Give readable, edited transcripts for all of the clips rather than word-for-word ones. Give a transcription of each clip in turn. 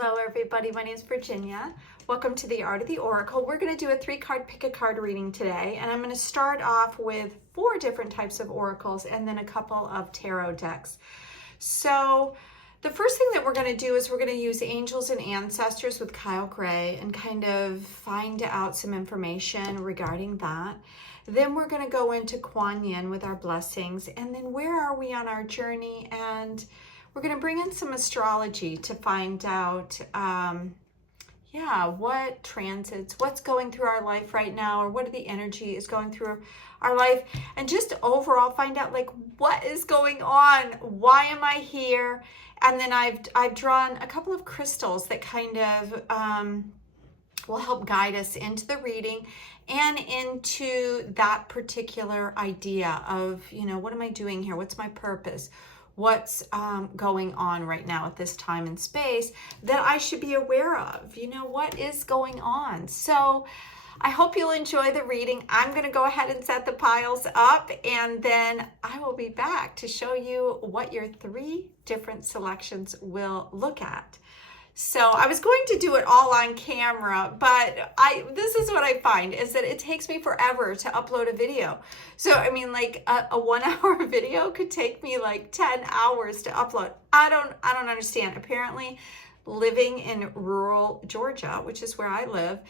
Hello everybody, my name is Virginia. Welcome to the Art of the Oracle. We're going to do a 3-card pick a card reading today, and I'm going to start off with 4 different types of oracles and then a couple of tarot decks. So the first thing that we're going to do is we're going to use angels and ancestors with Kyle Gray and kind of find out some information regarding that. Then we're going to go into Kuan with our blessings, and then where are we on our journey, and we're going to bring in some astrology to find out, what transits, what's going through our life right now, or what are the energy is going through our life, and just overall find out like what is going on, why am I here, and then I've drawn a couple of crystals that kind of will help guide us into the reading and into that particular idea of, what am I doing here? What's my purpose? What's going on right now at this time and space that I should be aware of? What is going on? So I hope you'll enjoy the reading. I'm going to go ahead and set the piles up, and then I will be back to show you what your 3 different selections will look at. So I was going to do it all on camera, but this is what I find is that it takes me forever to upload a video. So, I mean, like a 1-hour video could take me like 10 hours to upload. I don't understand. Apparently living in rural Georgia, which is where I live,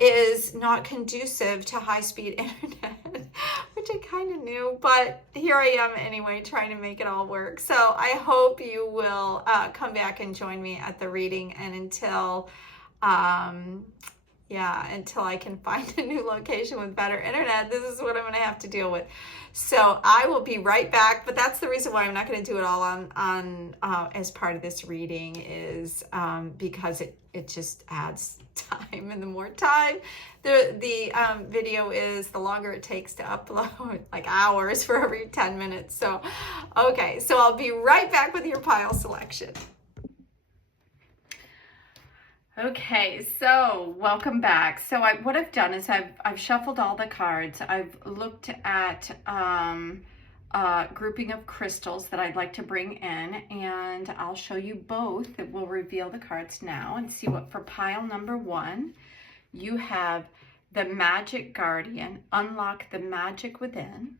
is not conducive to high-speed internet, which I kind of knew, but here I am anyway, trying to make it all work. So I hope you will come back and join me at the reading, and until I can find a new location with better internet, this is what I'm going to have to deal with. So I will be right back, but that's the reason why I'm not going to do it all on as part of this reading is because it just adds time, and the more time the video is, the longer it takes to upload, like hours for every 10 minutes. So, okay, so I'll be right back with your pile selection. Okay, so welcome back. So what I've done is I've shuffled all the cards. I've looked at grouping of crystals that I'd like to bring in, and I'll show you both. That will reveal the cards now and see what for pile number 1 you have the Magic Guardian, unlock the magic within.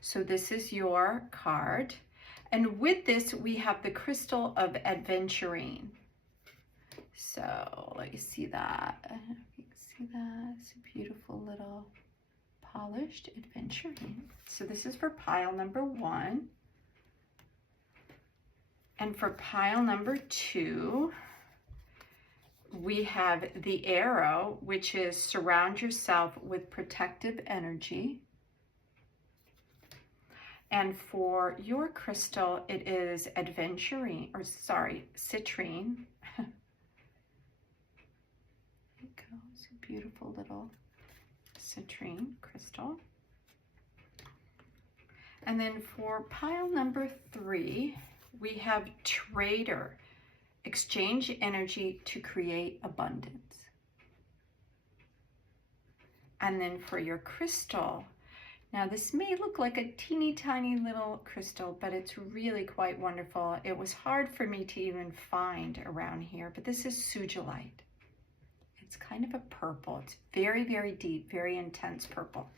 So this is your card, and with this we have the Crystal of Adventurine. So let you see that. I don't know if you can see that. It's a beautiful little polished Adventurine. So this is for pile number 1. And for pile number 2, we have the Arrow, which is surround yourself with protective energy. And for your crystal, it is Citrine. It's a beautiful little Citrine crystal. And then for pile number 3, we have Trader, exchange energy to create abundance. And then for your crystal, now this may look like a teeny tiny little crystal, but it's really quite wonderful. It was hard for me to even find around here, but this is Sugilite. It's kind of a purple. It's very, very deep, very intense purple.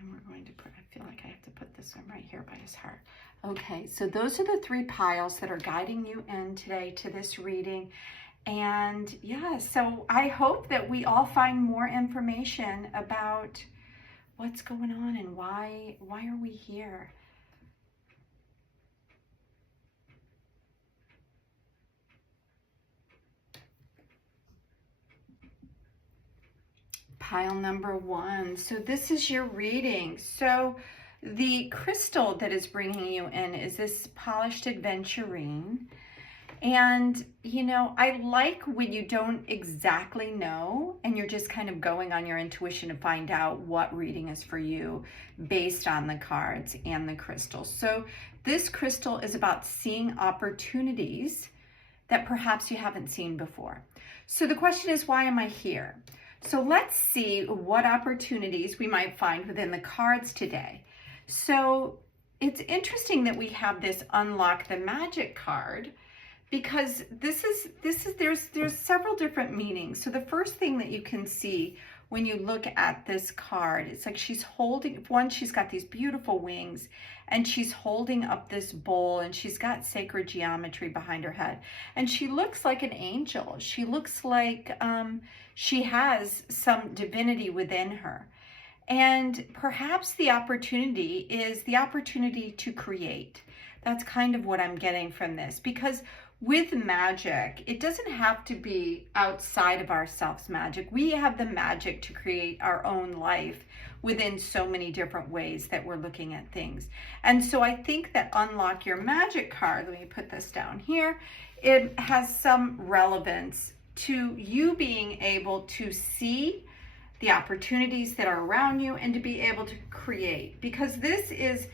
And we're going to put, I feel like I have to put this one right here by his heart. Okay, so those are the 3 piles that are guiding you in today to this reading. And yeah, so I hope that we all find more information about what's going on and why are we here. Pile number 1. So this is your reading. So the crystal that is bringing you in is this polished Adventurine. And, I like when you don't exactly know and you're just kind of going on your intuition to find out what reading is for you based on the cards and the crystals. So this crystal is about seeing opportunities that perhaps you haven't seen before. So the question is, why am I here? So let's see what opportunities we might find within the cards today. So it's interesting that we have this Unlock the Magic card, because there's several different meanings. So the first thing that you can see when you look at this card, it's like she's holding, one, she's got these beautiful wings, and she's holding up this bowl, and she's got sacred geometry behind her head, and she looks like an angel. She looks like she has some divinity within her. And perhaps the opportunity is the opportunity to create. That's kind of what I'm getting from this, because with magic, it doesn't have to be outside of ourselves magic. We have the magic to create our own life within so many different ways that we're looking at things. And so I think that Unlock Your Magic card, let me put this down here, it has some relevance to you being able to see the opportunities that are around you and to be able to create, because this is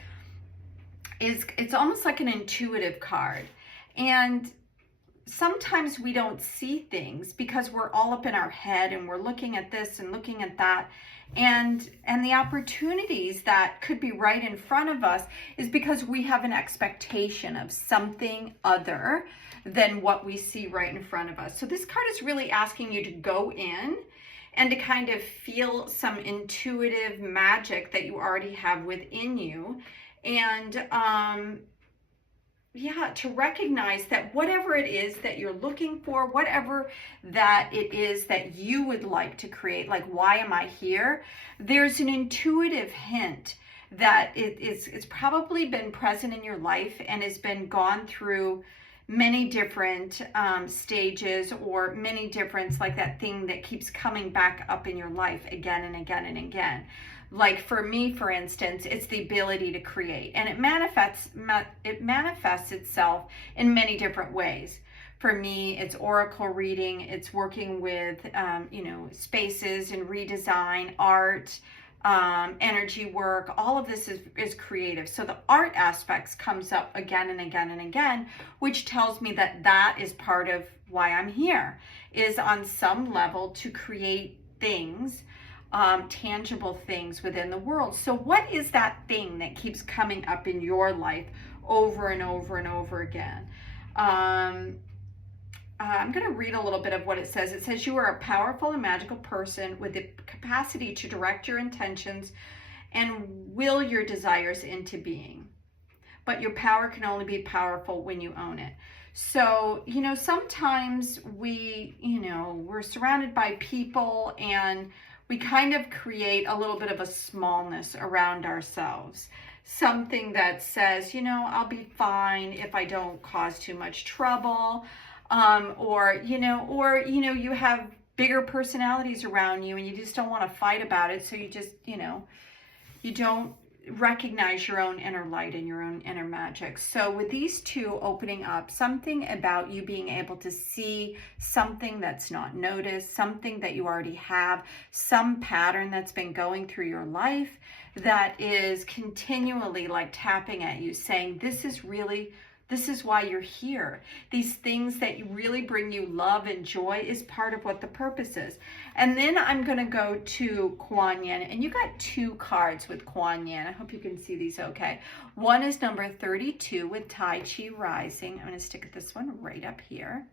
it's almost like an intuitive card. And sometimes we don't see things because we're all up in our head and we're looking at this and looking at that, and the opportunities that could be right in front of us is because we have an expectation of something other than what we see right in front of us. So this card is really asking you to go in and to kind of feel some intuitive magic that you already have within you, and yeah, to recognize that whatever it is that you're looking for, whatever that it is that you would like to create, like, why am I here? There's an intuitive hint that it's probably been present in your life and has been gone through many different stages, or many different, like that thing that keeps coming back up in your life again and again and again. Like for me, for instance, it's the ability to create, and it manifests itself in many different ways. For me, it's oracle reading, it's working with, spaces and redesign, art, energy work. All of this is creative. So the art aspects comes up again and again and again, which tells me that that is part of why I'm here, is on some level to create things, tangible things within the world. So what is that thing that keeps coming up in your life over and over and over again? I'm going to read a little bit of what it says. It says, you are a powerful and magical person with the capacity to direct your intentions and will your desires into being. But your power can only be powerful when you own it. So, sometimes we're surrounded by people and we kind of create a little bit of a smallness around ourselves. Something that says, I'll be fine if I don't cause too much trouble. You have bigger personalities around you and you just don't want to fight about it. So you just, you don't recognize your own inner light and your own inner magic. So with these two opening up, something about you being able to see something that's not noticed, something that you already have, some pattern that's been going through your life that is continually like tapping at you, saying, this is why you're here. These things that really bring you love and joy is part of what the purpose is. And then I'm going to go to Kuan, and you got two cards with Kuan. I hope you can see these okay. One is number 32 with Tai Chi Rising. I'm going to stick this one right up here.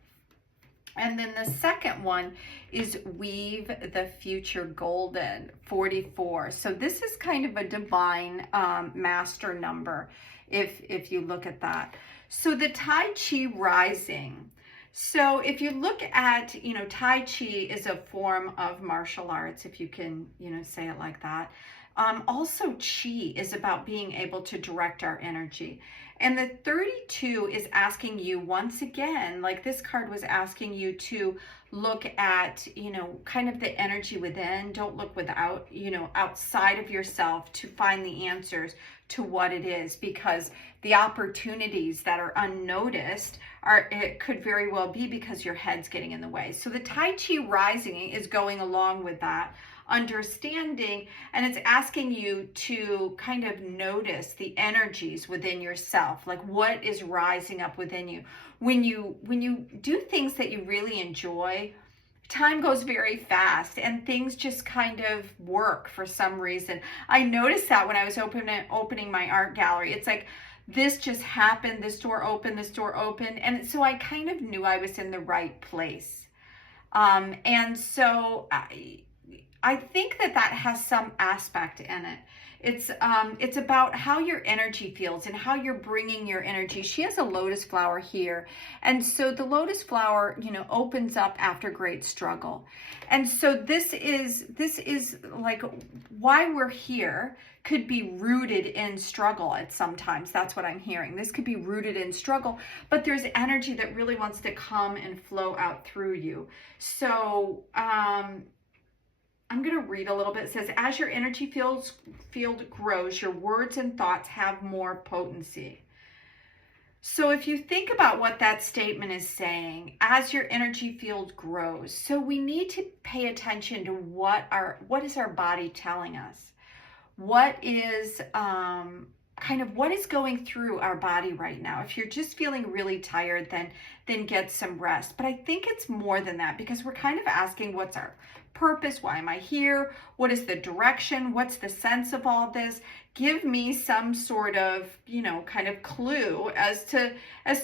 And then the second one is Weave the Future Golden, 44. So this is kind of a divine master number if you look at that. So the Tai Chi Rising. So if you look at, Tai Chi is a form of martial arts, if you can, say it like that. Also, Chi is about being able to direct our energy. And the 32 is asking you once again, like this card was asking you to look at, kind of the energy within. Don't look without, outside of yourself to find the answers to what it is, because the opportunities that are unnoticed it could very well be because your head's getting in the way. So the Tai Chi Rising is going along with that understanding, and it's asking you to kind of notice the energies within yourself, like what is rising up within you when you do things that you really enjoy. time goes very fast and things just kind of work for some reason. I noticed that when I was opening my art gallery. It's like this just happened, this door opened, and so I kind of knew I was in the right place. And so I think that has some aspect in it. It's about how your energy feels and how you're bringing your energy. She has a lotus flower here. And so the lotus flower, you know, opens up after great struggle. And so this is like why we're here could be rooted in struggle at sometimes. That's what I'm hearing. This could be rooted in struggle, but there's energy that really wants to come and flow out through you. So, I'm going to read a little bit. It says, as your energy field grows, your words and thoughts have more potency. So if you think about what that statement is saying, as your energy field grows, so we need to pay attention to what is our body telling us? What is what is going through our body right now? If you're just feeling really tired, then get some rest. But I think it's more than that, because we're kind of asking, what's our purpose? Why am I here? What is the direction? What's the sense of all this? Give me some sort of, you know, kind of clue as to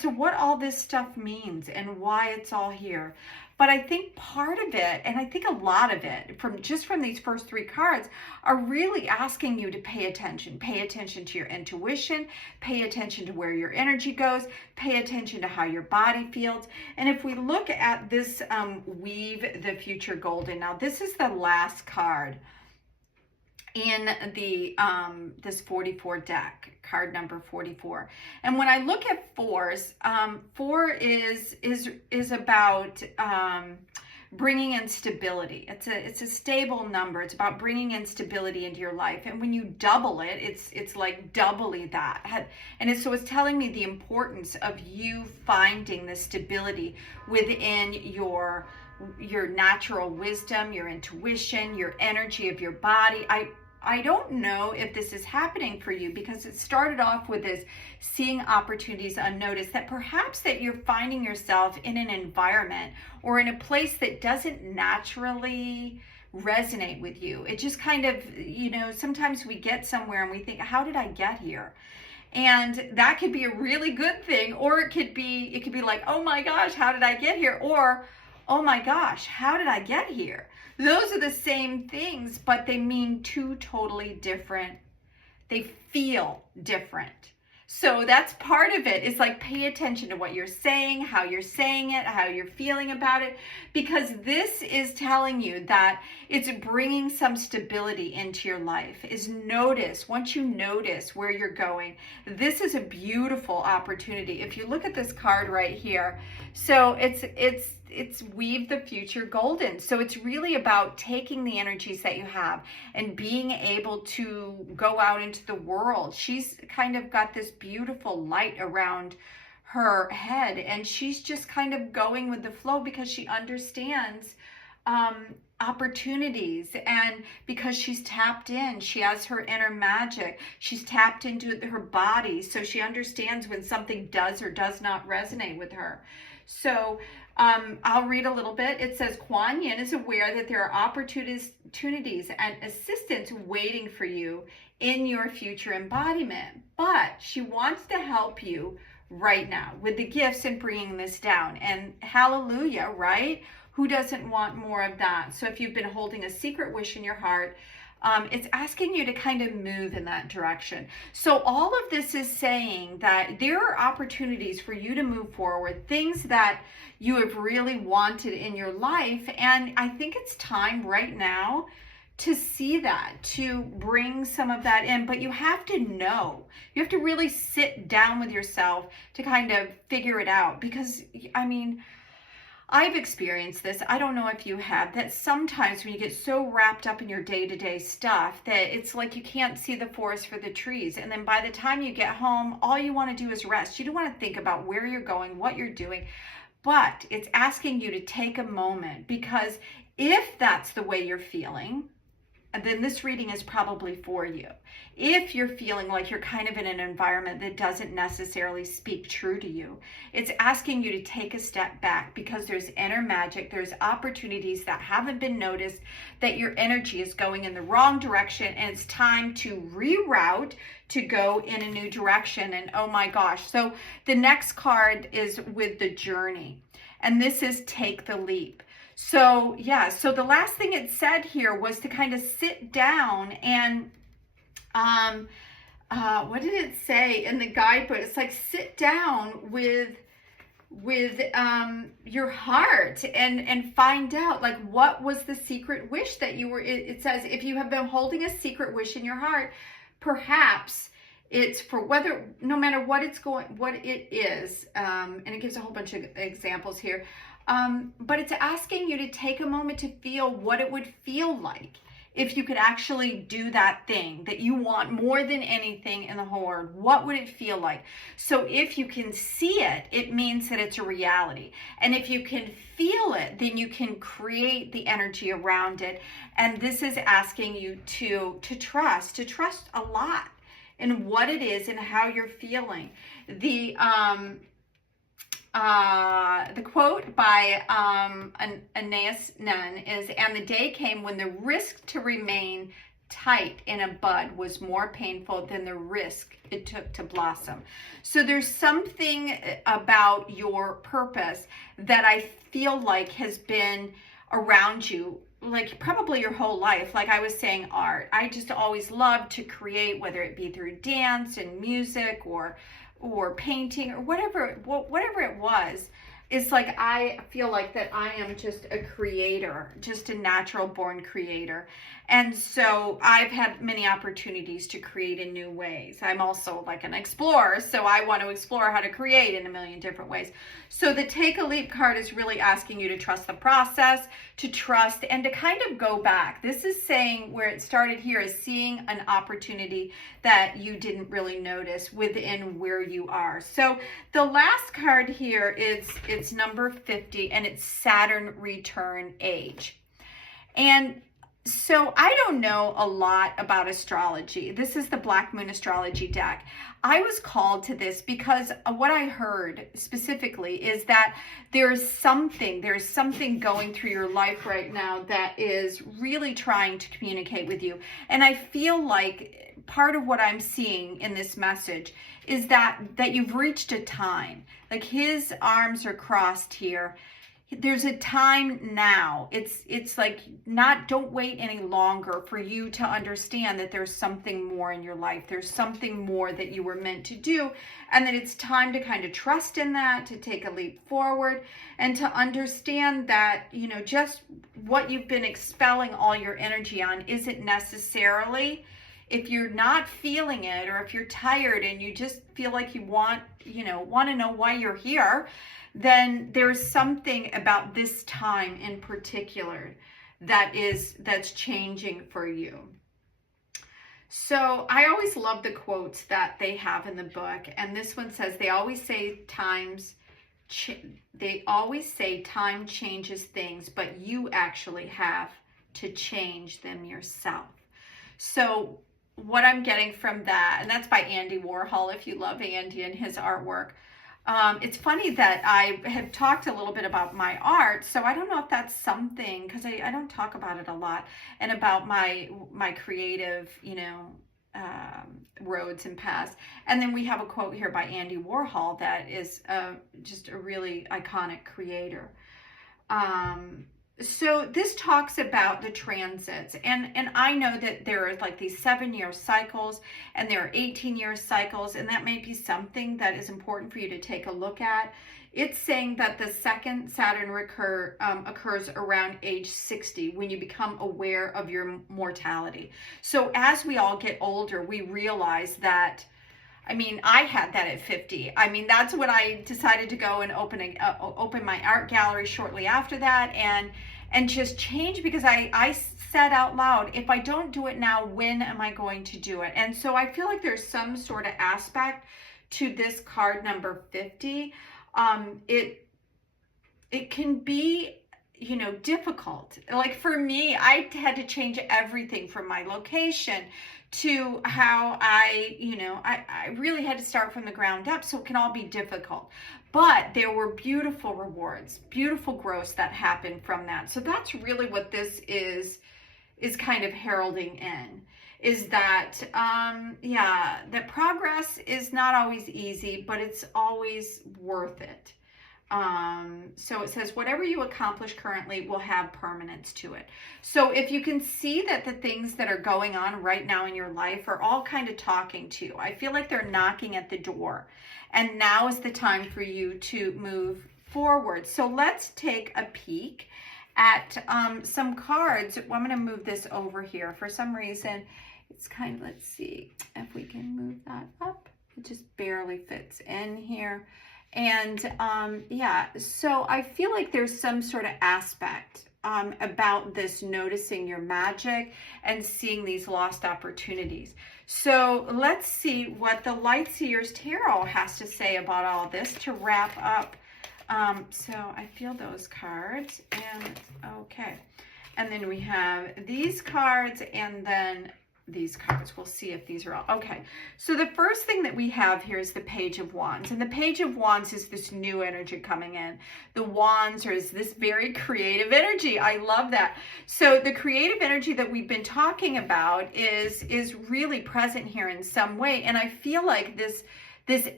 what all this stuff means and why it's all here. But I think part of it, and I think a lot of it, from these first three cards, are really asking you to pay attention. Pay attention to your intuition, pay attention to where your energy goes, pay attention to how your body feels. And if we look at this Weave the Future Golden, now this is the last card in the this 44 deck, card number 44. And when I look at fours, 4 is about bringing in stability. It's a stable number. It's about bringing in stability into your life. And when you double it, it's like doubly that. And so it's telling me the importance of you finding the stability within your natural wisdom, your intuition, your energy of your body. I don't know if this is happening for you, because it started off with this seeing opportunities unnoticed, that perhaps that you're finding yourself in an environment or in a place that doesn't naturally resonate with you. It just kind of, you know, sometimes we get somewhere and we think, how did I get here? And that could be a really good thing, or it could be like, oh my gosh, how did I get here? Or, oh my gosh, how did I get here? Those are the same things, but they mean two totally different, they feel different. So that's part of it. It's like, pay attention to what you're saying, how you're saying it, how you're feeling about it, because this is telling you that it's bringing some stability into your life. Once you notice where you're going, this is a beautiful opportunity. If you look at this card right here, so it's Weave the Future Golden. So it's really about taking the energies that you have and being able to go out into the world. She's kind of got this beautiful light around her head, and she's just kind of going with the flow because she understands opportunities, and because she's tapped in, she has her inner magic, she's tapped into her body, so she understands when something does or does not resonate with her. So I'll read a little bit. It says, Kuan Yin is aware that there are opportunities and assistance waiting for you in your future embodiment, but she wants to help you right now with the gifts and bringing this down. And hallelujah, right? Who doesn't want more of that? So if you've been holding a secret wish in your heart, it's asking you to kind of move in that direction. So all of this is saying that there are opportunities for you to move forward, things that you have really wanted in your life. And I think it's time right now to see that, to bring some of that in. But you have to know, you have to really sit down with yourself to kind of figure it out. Because, I mean, I've experienced this. I don't know if you have, that sometimes when you get so wrapped up in your day-to-day stuff that it's like you can't see the forest for the trees. And then by the time you get home, all you want to do is rest. You don't want to think about where you're going, what you're doing. But it's asking you to take a moment, because if that's the way you're feeling, then this reading is probably for you. If you're feeling like you're kind of in an environment that doesn't necessarily speak true to you, it's asking you to take a step back, because there's inner magic, there's opportunities that haven't been noticed, that your energy is going in the wrong direction, and it's time to reroute to go in a new direction. And oh my gosh, so the next card is with the journey, and this is take the leap. So yeah, so the last thing it said here was to kind of sit down and what did it say in the guidebook? It's like sit down with your heart and find out, like, what was the secret wish that you were, it says, if you have been holding a secret wish in your heart, perhaps it's for whether, no matter what it is, and it gives a whole bunch of examples here, but it's asking you to take a moment to feel what it would feel like if you could actually do that thing that you want more than anything in the whole world. What would it feel like? So if you can see it, it means that it's a reality. And if you can feel it, then you can create the energy around it. And this is asking you to trust a lot in what it is and how you're feeling. The quote by Anais Nun is, and the day came when the risk to remain tight in a bud was more painful than the risk it took to blossom. So there's something about your purpose that I feel like has been around you, like probably your whole life. Like I was saying, art. I just always loved to create, whether it be through dance and music or painting or whatever it was. It's like I feel like that I am just a creator, just a natural born creator. And so I've had many opportunities to create in new ways. I'm also like an explorer, so I want to explore how to create in a million different ways. So the Take a Leap card is really asking you to trust the process, to trust, and to kind of go back. This is saying where it started here is seeing an opportunity that you didn't really notice within where you are. So the last card here is, it's number 50, and it's Saturn return age. And so I don't know a lot about astrology. This is the Black Moon Astrology deck. I was called to this because what I heard specifically is that there's something going through your life right now that is really trying to communicate with you. And I feel like part of what I'm seeing in this message is that you've reached a time. Like his arms are crossed here. There's a time now. It's like, don't wait any longer for you to understand that there's something more in your life. There's something more that you were meant to do, and that it's time to kind of trust in that, to take a leap forward, and to understand that, you know, just what you've been expelling all your energy on isn't necessarily, if you're not feeling it, or if you're tired and you just feel like you want to know why you're here, then there's something about this time in particular that's changing for you. So I always love the quotes that they have in the book, and this one says, they always say time changes things, but you actually have to change them yourself. So what I'm getting from that, and that's by Andy Warhol, if you love Andy and his artwork. It's funny that I have talked a little bit about my art, so I don't know if that's something, because I don't talk about it a lot, and about my creative, roads and paths. And then we have a quote here by Andy Warhol that is just a really iconic creator. So this talks about the transits, and I know that there are like these 7-year cycles, and there are 18-year cycles, and that may be something that is important for you to take a look at. It's saying that the second Saturn occurs around age 60, when you become aware of your mortality. So as we all get older, we realize that, I mean, I had that at 50. I mean, that's when I decided to go and open my art gallery shortly after that, and just change, because I said out loud, if I don't do it now, when am I going to do it? And so I feel like there's some sort of aspect to this card number 50. It can be you know, difficult. Like for me, I had to change everything from my location to how I, you know, I really had to start from the ground up, so it can all be difficult. But there were beautiful rewards, beautiful growth that happened from that. So that's really what this is kind of heralding in, is that, yeah, that progress is not always easy, but it's always worth it. So it says, whatever you accomplish currently will have permanence to it. So if you can see that the things that are going on right now in your life are all kind of talking to you, I feel like they're knocking at the door. And now is the time for you to move forward. So let's take a peek at some cards. I'm going to move this over here. For some reason, it's kind of, let's see if we can move that up. It just barely fits in here. And yeah, so I feel like there's some sort of aspect about this noticing your magic and seeing these lost opportunities. So let's see what the Light Seers Tarot has to say about all of this to wrap up. So I feel those cards, and okay. And then we have these cards, and then these cards. We'll see if these are all okay. So the first thing that we have here is the Page of Wands, and the Page of Wands is this new energy coming in. The Wands is this very creative energy. I love that. So the creative energy that we've been talking about is really present here in some way, and I feel like this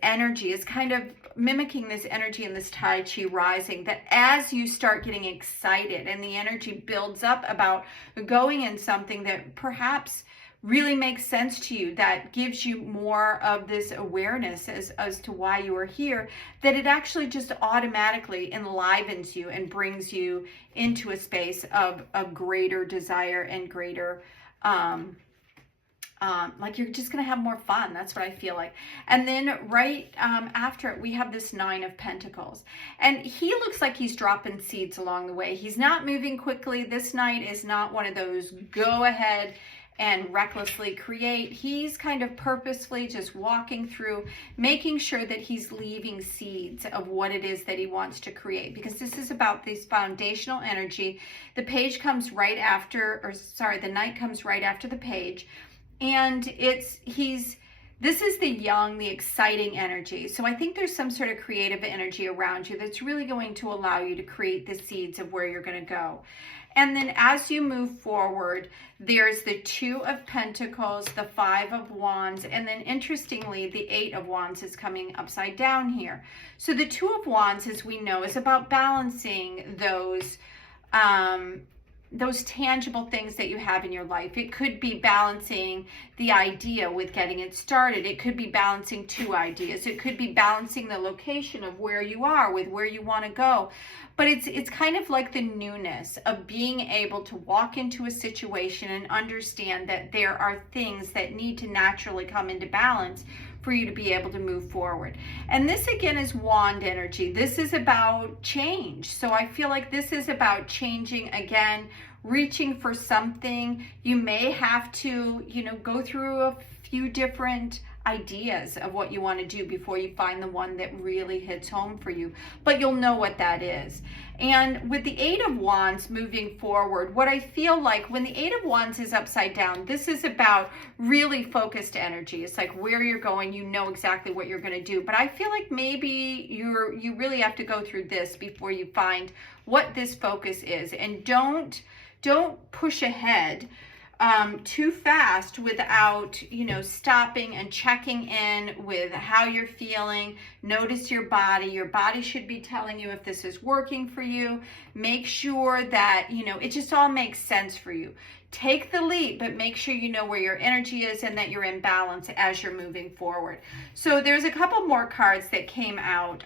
energy is kind of mimicking this energy in this Tai Chi rising, that as you start getting excited and the energy builds up about going in something that perhaps really makes sense to you, that gives you more of this awareness as to why you are here, that it actually just automatically enlivens you and brings you into a space of greater desire and greater like you're just going to have more fun. That's what I feel like. And then right after it, we have this Nine of Pentacles. And he looks like he's dropping seeds along the way. He's not moving quickly. This Knight is not one of those go ahead and recklessly create. He's kind of purposefully just walking through, making sure that he's leaving seeds of what it is that he wants to create, because this is about this foundational energy. The page comes right after, or sorry, the Knight comes right after the page. And this is the young, the exciting energy. So I think there's some sort of creative energy around you that's really going to allow you to create the seeds of where you're going to go. And then as you move forward, there's the Two of Pentacles, the Five of Wands, and then interestingly, the Eight of Wands is coming upside down here. So the Two of Wands, as we know, is about balancing those tangible things that you have in your life. It could be balancing the idea with getting it started. It could be balancing two ideas. It could be balancing the location of where you are with where you want to go. But it's kind of like the newness of being able to walk into a situation and understand that there are things that need to naturally come into balance for you to be able to move forward. And this again is wand energy. This is about change. So I feel like this is about changing again, reaching for something. You may have to, go through a few different ideas of what you want to do before you find the one that really hits home for you, but you'll know what that is. And with the Eight of Wands moving forward, what I feel like when the Eight of Wands is upside down, this is about really focused energy. It's like where you're going, you know exactly what you're going to do. But I feel like maybe you really have to go through this before you find what this focus is. And don't push ahead too fast without, stopping and checking in with how you're feeling. Notice your body. Your body should be telling you if this is working for you. Make sure that, it just all makes sense for you. Take the leap, but make sure you know where your energy is and that you're in balance as you're moving forward. So there's a couple more cards that came out.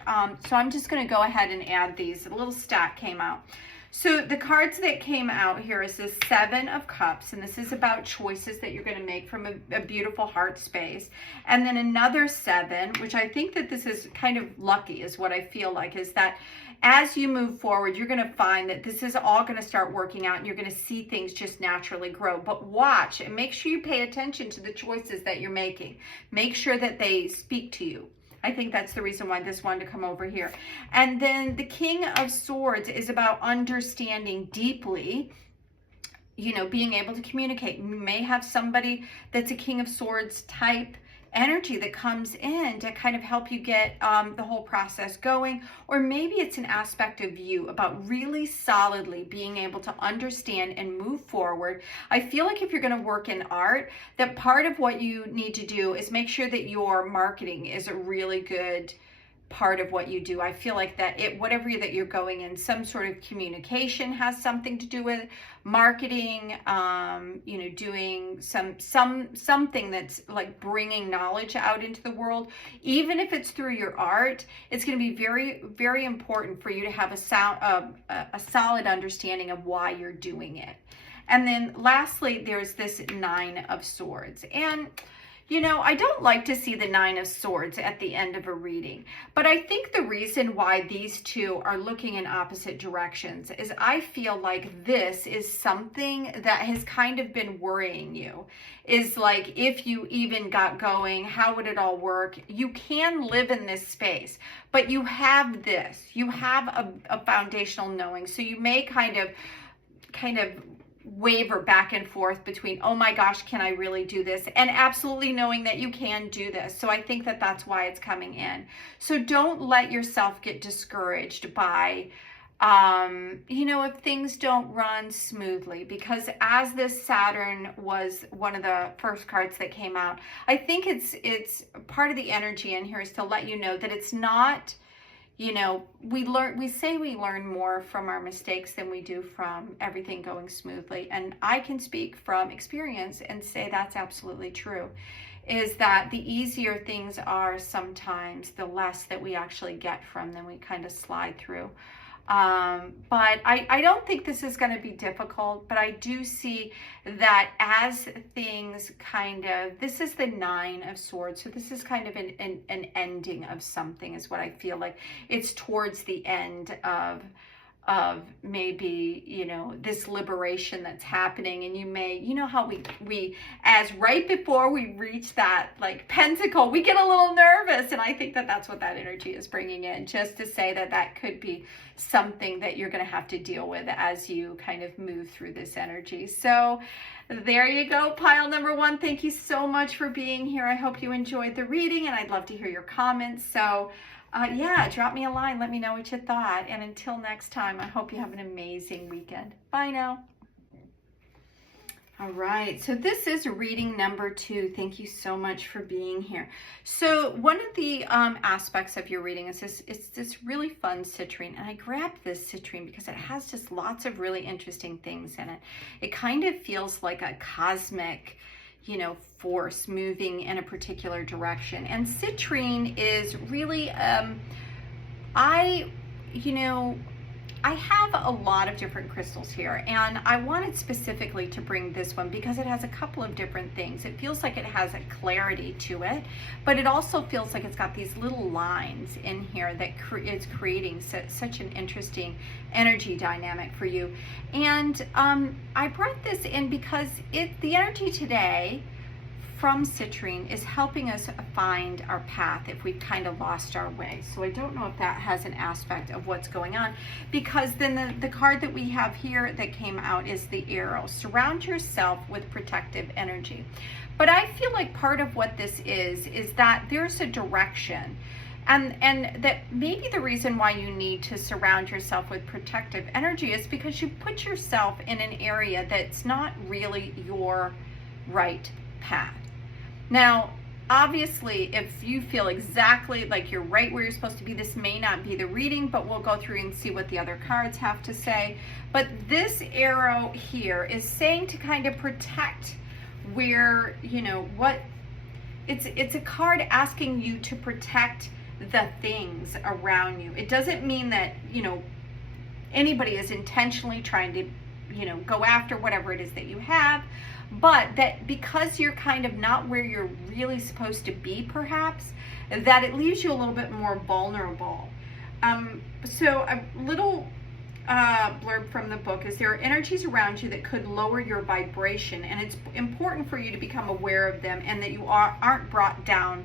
So I'm just going to go ahead and add these. A little stack came out. So the cards that came out here is the Seven of Cups, and this is about choices that you're going to make from a beautiful heart space. And then another seven, which I think that this is kind of lucky, is what I feel like, is that as you move forward, you're going to find that this is all going to start working out and you're going to see things just naturally grow. But watch and make sure you pay attention to the choices that you're making. Make sure that they speak to you. I think that's the reason why this wanted to come over here. And then the King of Swords is about understanding deeply, you know, being able to communicate. You may have somebody that's a King of Swords type energy that comes in to kind of help you get the whole process going, or maybe it's an aspect of you about really solidly being able to understand and move forward. I feel like if you're going to work in art, that part of what you need to do is make sure that your marketing is a really good part of what you do. I feel like that whatever that you're going in, some sort of communication has something to do with marketing, you know, doing something that's like bringing knowledge out into the world. Even if it's through your art, it's going to be very, very important for you to have a solid understanding of why you're doing it. And then lastly, there's this Nine of Swords. And you know, I don't like to see the Nine of Swords at the end of a reading, but I think the reason why these two are looking in opposite directions is I feel like this is something that has kind of been worrying you. Is like, if you even got going, how would it all work? You can live in this space, but you have this. You have a foundational knowing, so you may kind of waver back and forth between, oh my gosh, can I really do this? And absolutely knowing that you can do this. So I think that that's why it's coming in. So don't let yourself get discouraged by, you know, if things don't run smoothly, because as this Saturn was one of the first cards that came out, I think it's part of the energy in here is to let you know that it's not, you know, we say we learn more from our mistakes than we do from everything going smoothly. And I can speak from experience and say that's absolutely true, is that the easier things are sometimes, the less that we actually get from them. We kind of slide through. But I don't think this is going to be difficult, but I do see that as things kind of, this is the Nine of Swords. So this is kind of an ending of something is what I feel like. It's towards the end of maybe, you know, this liberation that's happening. And you may, you know how we as right before we reach that like pentacle, we get a little nervous. And I think that that's what that energy is bringing in, just to say that that could be something that you're going to have to deal with as you kind of move through this energy. So there you go, pile number one. Thank you so much for being here. I hope you enjoyed the reading, and I'd love to hear your comments. So yeah, drop me a line. Let me know what you thought. And until next time, I hope you have an amazing weekend. Bye now. All right, so this is reading number 2. Thank you so much for being here. So one of the aspects of your reading is it's this really fun citrine. And I grabbed this citrine because it has just lots of really interesting things in it. It kind of feels like a cosmic, you know, force moving in a particular direction. And citrine is really, I have a lot of different crystals here, and I wanted specifically to bring this one because it has a couple of different things. It feels like it has a clarity to it, but it also feels like it's got these little lines in here that is creating such an interesting energy dynamic for you. And I brought this in because the energy today from citrine is helping us find our path if we've kind of lost our way. So I don't know if that has an aspect of what's going on, because then the card that we have here that came out is the arrow. Surround yourself with protective energy. But I feel like part of what this is that there's a direction, and that maybe the reason why you need to surround yourself with protective energy is because you put yourself in an area that's not really your right path. Now, obviously, if you feel exactly like you're right where you're supposed to be, this may not be the reading, but we'll go through and see what the other cards have to say. But this arrow here is saying to kind of protect where, you know, what, it's a card asking you to protect the things around you. It doesn't mean that, you know, anybody is intentionally trying to, you know, go after whatever it is that you have, but that because you're kind of not where you're really supposed to be, perhaps, that it leaves you a little bit more vulnerable. So a little blurb from the book is there are energies around you that could lower your vibration, and it's important for you to become aware of them and that you aren't brought down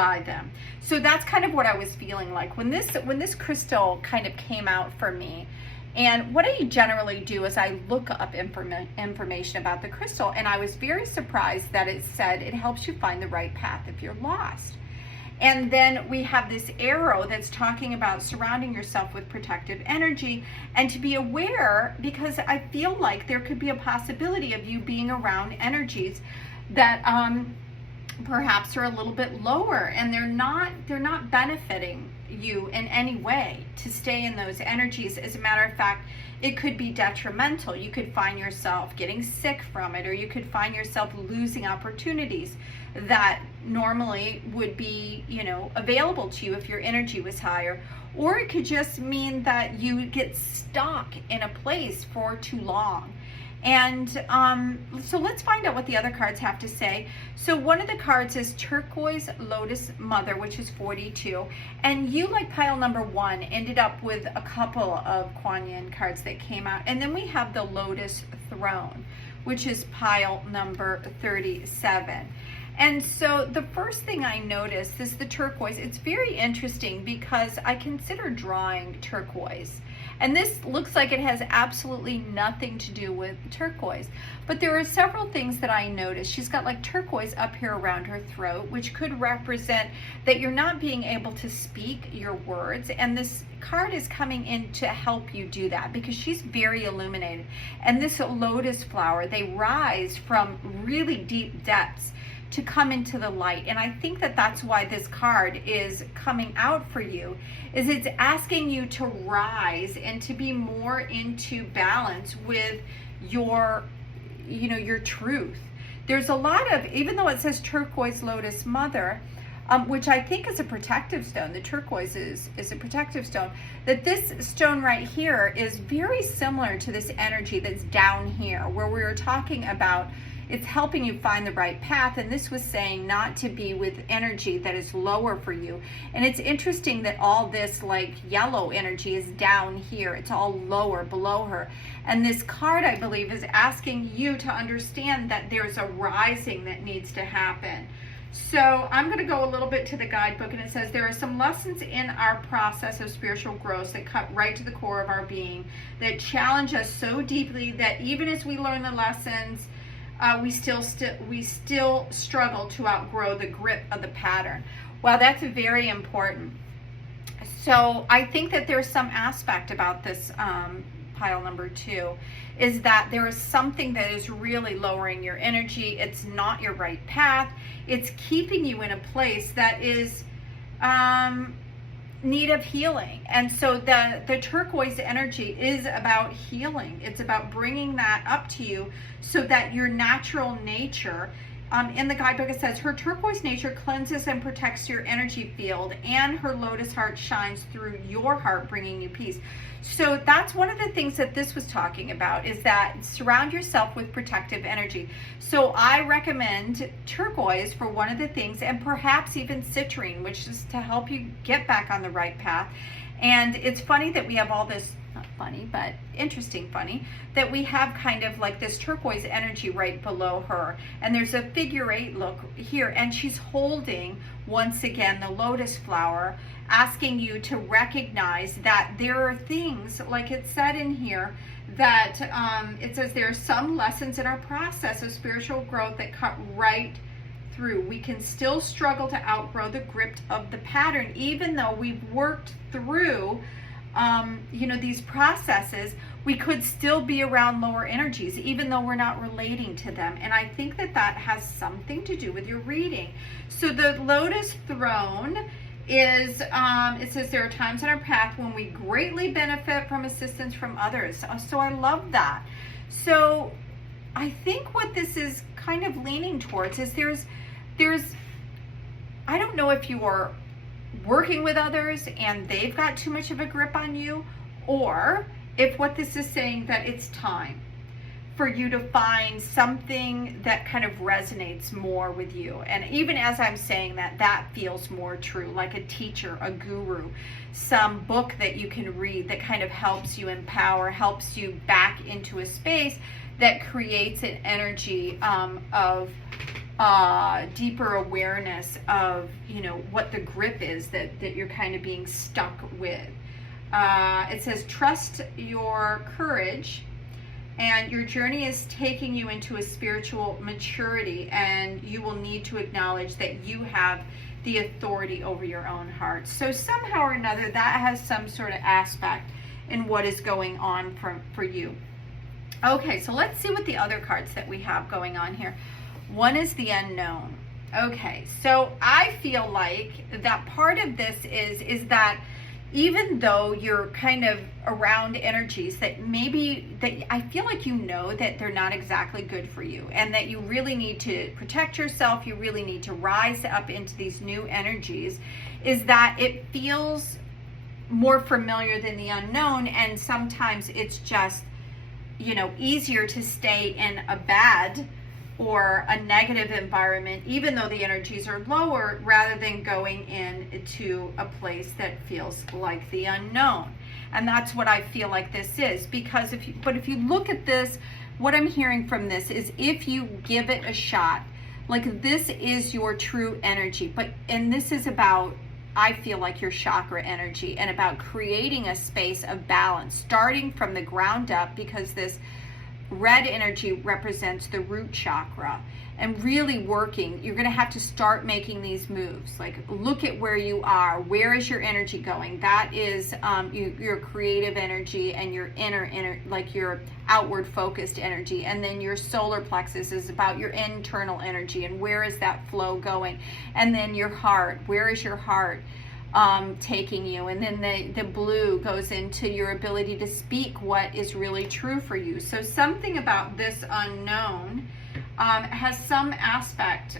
buy them. So that's kind of what I was feeling like when this crystal kind of came out for me. And what I generally do is I look up information about the crystal, and I was very surprised that it said it helps you find the right path if you're lost. And then we have this arrow that's talking about surrounding yourself with protective energy and to be aware, because I feel like there could be a possibility of you being around energies that perhaps are a little bit lower, and they're not benefiting you in any way to stay in those energies. As a matter of fact, it could be detrimental. You could find yourself getting sick from it, or you could find yourself losing opportunities that normally would be, you know, available to you if your energy was higher. Or it could just mean that you get stuck in a place for too long. And so let's find out what the other cards have to say. So one of the cards is Turquoise Lotus Mother, which is 42. And you, like pile number 1, ended up with a couple of Kuan cards that came out. And then we have the Lotus Throne, which is pile number 37. And so the first thing I noticed is the turquoise. It's very interesting because I consider drawing turquoise. And this looks like it has absolutely nothing to do with turquoise. But there are several things that I noticed. She's got like turquoise up here around her throat, which could represent that you're not being able to speak your words. And this card is coming in to help you do that because she's very illuminated. And this lotus flower, they rise from really deep depths to come into the light. And I think that that's why this card is coming out for you, is it's asking you to rise and to be more into balance with your, you know, your truth. There's a lot of, even though it says Turquoise Lotus Mother, which I think is a protective stone, the turquoise is a protective stone, that this stone right here is very similar to this energy that's down here, where we were talking about it's helping you find the right path. And this was saying not to be with energy that is lower for you. And it's interesting that all this like yellow energy is down here. It's all lower below her. And this card, I believe, is asking you to understand that there's a rising that needs to happen. So I'm going to go a little bit to the guidebook, and it says there are some lessons in our process of spiritual growth that cut right to the core of our being, that challenge us so deeply that even as we learn the lessons, we still struggle to outgrow the grip of the pattern. Well, that's very important. So I think that there's some aspect about this pile number 2, is that there is something that is really lowering your energy. It's not your right path. It's keeping you in a place that is need of healing. And so the turquoise energy is about healing. It's about bringing that up to you so that your natural nature, in the guidebook it says her turquoise nature cleanses and protects your energy field, and her lotus heart shines through your heart, bringing you peace. So that's one of the things that this was talking about, is that surround yourself with protective energy. So I recommend turquoise for one of the things, and perhaps even citrine, which is to help you get back on the right path. And it's funny that we have all this, not funny, but interesting funny, that we have kind of like this turquoise energy right below her. And there's a figure 8 look here, and she's holding, once again, the lotus flower, asking you to recognize that there are things, like it said in here, that it says there are some lessons in our process of spiritual growth that cut right through. We can still struggle to outgrow the grip of the pattern, even though we've worked through these processes. We could still be around lower energies, even though we're not relating to them. And I think that that has something to do with your reading. So the Lotus Throne is, it says there are times in our path when we greatly benefit from assistance from others. So I love that. So I think what this is kind of leaning towards is there's, I don't know if you are working with others and they've got too much of a grip on you, or if what this is saying that it's time for you to find something that kind of resonates more with you. And even as I'm saying that, that feels more true, like a teacher, a guru, some book that you can read that kind of helps you empower, helps you back into a space that creates an energy of deeper awareness of, you know, what the grip is that you're kind of being stuck with. It says, trust your courage, and your journey is taking you into a spiritual maturity, and you will need to acknowledge that you have the authority over your own heart. So somehow or another, that has some sort of aspect in what is going on for you. Okay, so let's see what the other cards that we have going on here. One is the unknown. Okay, so I feel like that part of this is that even though you're kind of around energies that maybe, that I feel like you know that they're not exactly good for you, and that you really need to protect yourself, you really need to rise up into these new energies, is that it feels more familiar than the unknown, and sometimes it's just, you know, easier to stay in a bad or a negative environment, even though the energies are lower, rather than going into a place that feels like the unknown. And that's what I feel like this is, because if you look at this, what I'm hearing from this is, if you give it a shot, like, this is your true energy. And this is about, I feel like, your chakra energy, and about creating a space of balance, starting from the ground up, because this red energy represents the root chakra, and really working. You're going to have to start making these moves. Like, look at where you are. Where is your energy going? That is your creative energy, and your inner, like your outward focused energy. And then your solar plexus is about your internal energy, and where is that flow going? And then your heart. Where is your heart taking you? And then the blue goes into your ability to speak what is really true for you. So something about this unknown has some aspect.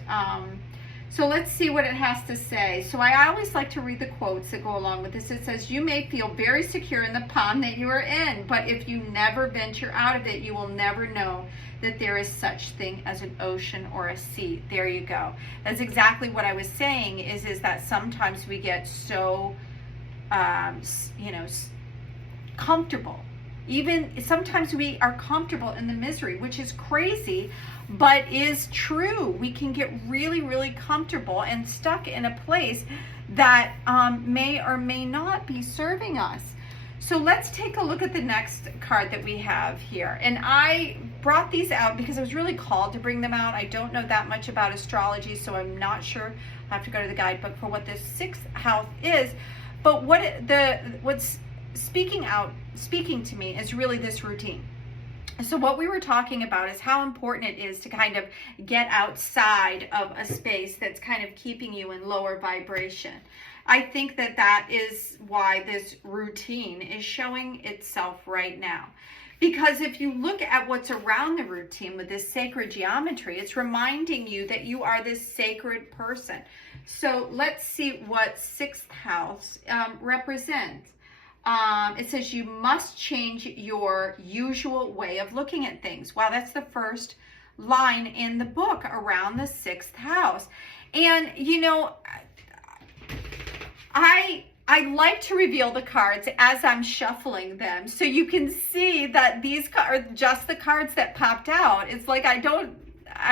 So let's see what it has to say. So I always like to read the quotes that go along with this. It says, you may feel very secure in the pond that you are in, but if you never venture out of it, you will never know that there is such thing as an ocean or a sea. There you go. That's exactly what I was saying, is that sometimes we get so, you know, comfortable. Even sometimes we are comfortable in the misery, which is crazy, but is true. We can get really, really comfortable and stuck in a place that may or may not be serving us. So let's take a look at the next card that we have here. And I brought these out because I was really called to bring them out. I don't know that much about astrology, so I'm not sure. I have to go to the guidebook for what this sixth house is. But what's speaking to me is really this routine. So what we were talking about is how important it is to kind of get outside of a space that's kind of keeping you in lower vibration. I think that is why this routine is showing itself right now. Because if you look at what's around the routine with this sacred geometry, it's reminding you that you are this sacred person. So let's see what sixth house represents. It says you must change your usual way of looking at things. Wow, that's the first line in the book around the sixth house. And, you know, I like to reveal the cards as I'm shuffling them, so you can see that these are just the cards that popped out. It's like I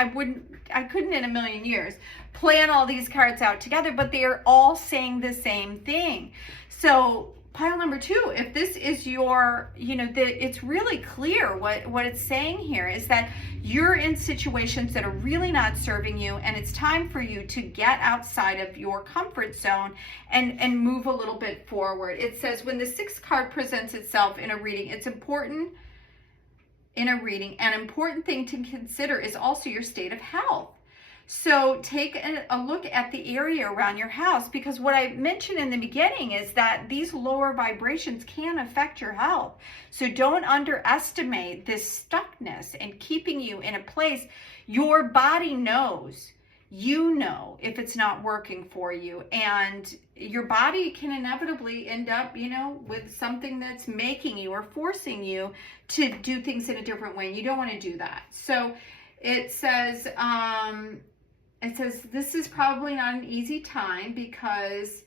couldn't in a million years plan all these cards out together, but they are all saying the same thing. So pile number 2, if this is your, you know, it's really clear what it's saying here is that you're in situations that are really not serving you, and it's time for you to get outside of your comfort zone and move a little bit forward. It says when the sixth card presents itself in a reading, it's important in a reading, an important thing to consider is also your state of health. So take a look at the area around your house, because what I mentioned in the beginning is that these lower vibrations can affect your health. So don't underestimate this stuckness and keeping you in a place. Your body knows, you know, if it's not working for you, and your body can inevitably end up, you know, with something that's making you or forcing you to do things in a different way. You don't want to do that. So it says, this is probably not an easy time because,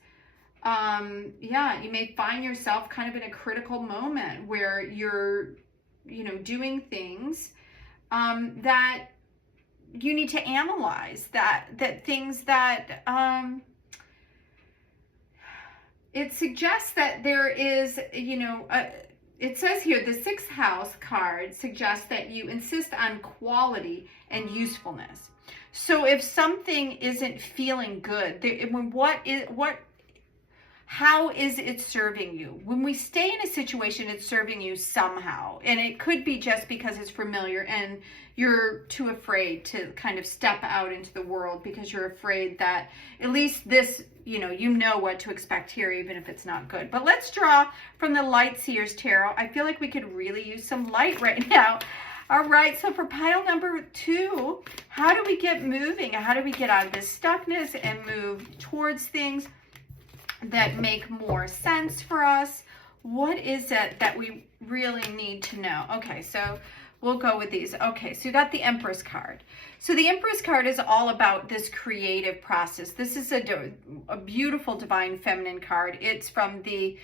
yeah, you may find yourself kind of in a critical moment where you're, you know, doing things that you need to analyze that things that, it suggests that there is, you know, it says here, the 6th house card suggests that you insist on quality and usefulness. So if something isn't feeling good, how is it serving you? When we stay in a situation, it's serving you somehow. And it could be just because it's familiar and you're too afraid to kind of step out into the world because you're afraid that at least this, you know what to expect here, even if it's not good. But let's draw from the Light Seers Tarot. I feel like we could really use some light right now. All right, so for pile number 2, how do we get moving? How do we get out of this stuckness and move towards things that make more sense for us? What is it that we really need to know? Okay, so we'll go with these. Okay, so you got the Empress card. So the Empress card is all about this creative process. This is a beautiful divine feminine card. It's from the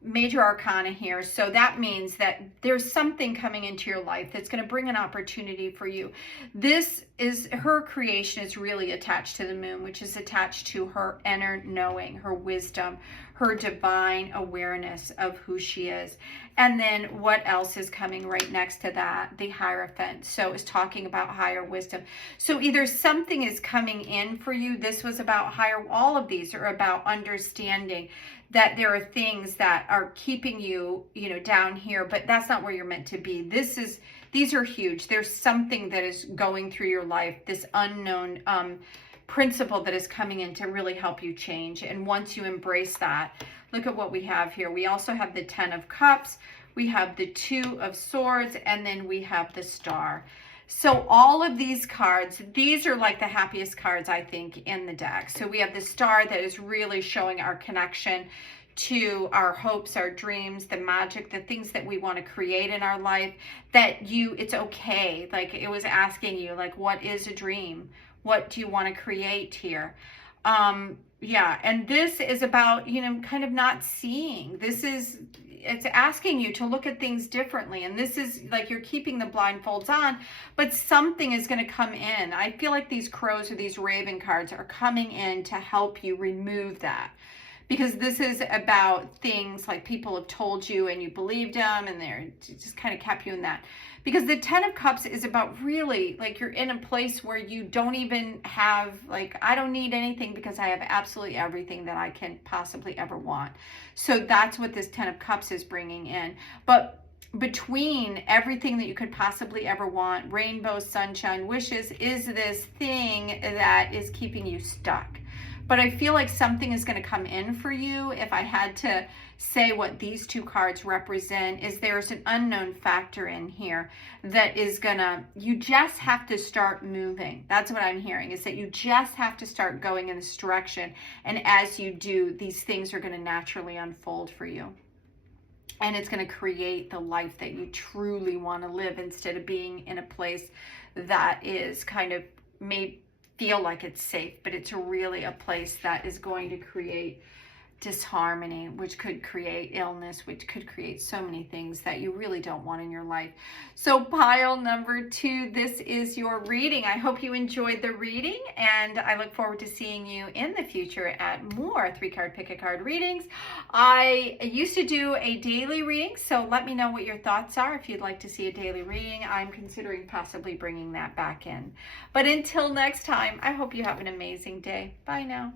major arcana here. So that means that there's something coming into your life that's going to bring an opportunity for you. This is her creation is really attached to the moon, which is attached to her inner knowing, her wisdom, her divine awareness of who she is. And then what else is coming right next to that? The Hierophant. So it's talking about higher wisdom. So either something is coming in for you. This was about higher, all of these are about understanding that there are things that are keeping you, down here, but that's not where you're meant to be. These are huge. There's something that is going through your life, this unknown principle that is coming in to really help you change. And once you embrace that, look at what we have here. We also have the 10 of Cups, we have the 2 of Swords, and then we have the Star. So all of these cards, these are like the happiest cards, I think, in the deck. So we have the Star that is really showing our connection to our hopes, our dreams, the magic, the things that we want to create in our life, it's okay. Like it was asking you, like, what is a dream? What do you want to create here? Yeah, and this is about, kind of not seeing. It's asking you to look at things differently. And this is like you're keeping the blindfolds on, but something is going to come in. I feel like these crows or these raven cards are coming in to help you remove that. Because this is about things like people have told you and you believed them and they're just kind of kept you in that. Because the 10 of Cups is about really like you're in a place where you don't even have like, I don't need anything because I have absolutely everything that I can possibly ever want. So that's what this 10 of Cups is bringing in. But between everything that you could possibly ever want, rainbow, sunshine, wishes, is this thing that is keeping you stuck. But I feel like something is going to come in for you. If I had to say what these 2 cards represent, is there's an unknown factor in here that is you just have to start moving. That's what I'm hearing, is that you just have to start going in this direction. And as you do, these things are going to naturally unfold for you. And it's going to create the life that you truly want to live instead of being in a place that is kind of feel like it's safe, but it's really a place that is going to create disharmony, which could create illness, which could create so many things that you really don't want in your life. So pile number 2, this is your reading. I hope you enjoyed the reading, and I look forward to seeing you in the future at more 3-card pick a card readings. I used to do a daily reading, so let me know what your thoughts are. If you'd like to see a daily reading, I'm considering possibly bringing that back in. But until next time, I hope you have an amazing day. Bye now.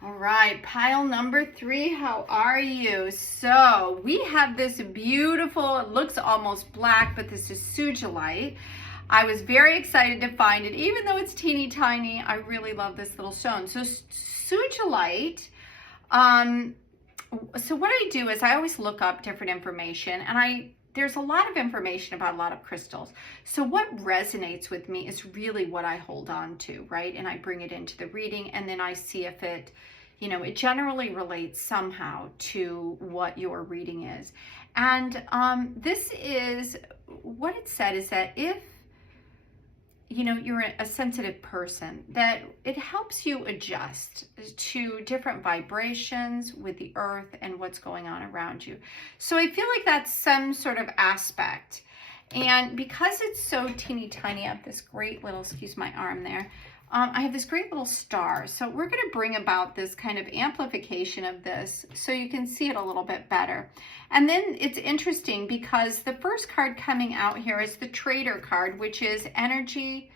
All right, pile number 3, how are you? So we have this beautiful, it looks almost black, but this is Sugilite. I was very excited to find it, even though it's teeny tiny. I really love this little stone. So Sugilite, so what I do is I always look up different information, and there's a lot of information about a lot of crystals. So what resonates with me is really what I hold on to, right? And I bring it into the reading, and then I see if it, it generally relates somehow to what your reading is. And this is, what it said is that if, you're a sensitive person, that it helps you adjust to different vibrations with the earth and what's going on around you. So I feel like that's some sort of aspect. And because it's so teeny tiny, I have this great little, excuse my arm there, I have this great little star. So we're going to bring about this kind of amplification of this so you can see it a little bit better. And then it's interesting because the first card coming out here is the Trader card, which is energy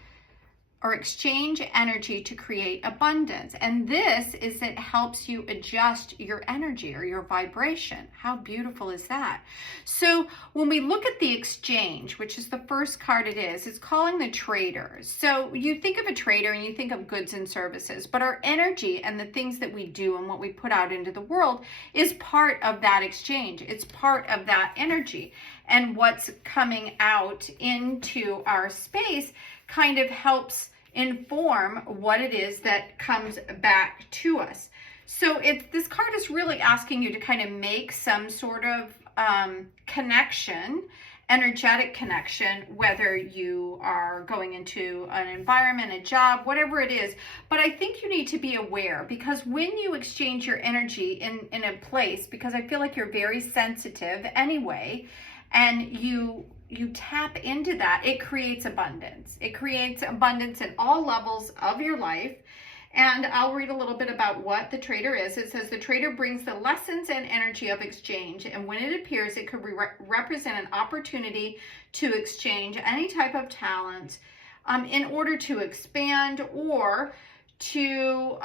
or exchange energy to create abundance. And this is, it helps you adjust your energy or your vibration. How beautiful is that? So when we look at the exchange, which is the first card it's calling the trader. So you think of a trader and you think of goods and services, but our energy and the things that we do and what we put out into the world is part of that exchange. It's part of that energy. And what's coming out into our space kind of helps inform what it is that comes back to us. So this card is really asking you to kind of make some sort of connection, energetic connection, whether you are going into an environment, a job, whatever it is. But I think you need to be aware, because when you exchange your energy in a place, because I feel like you're very sensitive anyway, and you tap into that, it creates abundance. It creates abundance in all levels of your life. And I'll read a little bit about what the trader is. It says the trader brings the lessons and energy of exchange, and when it appears, it could represent an opportunity to exchange any type of talent in order to expand, or to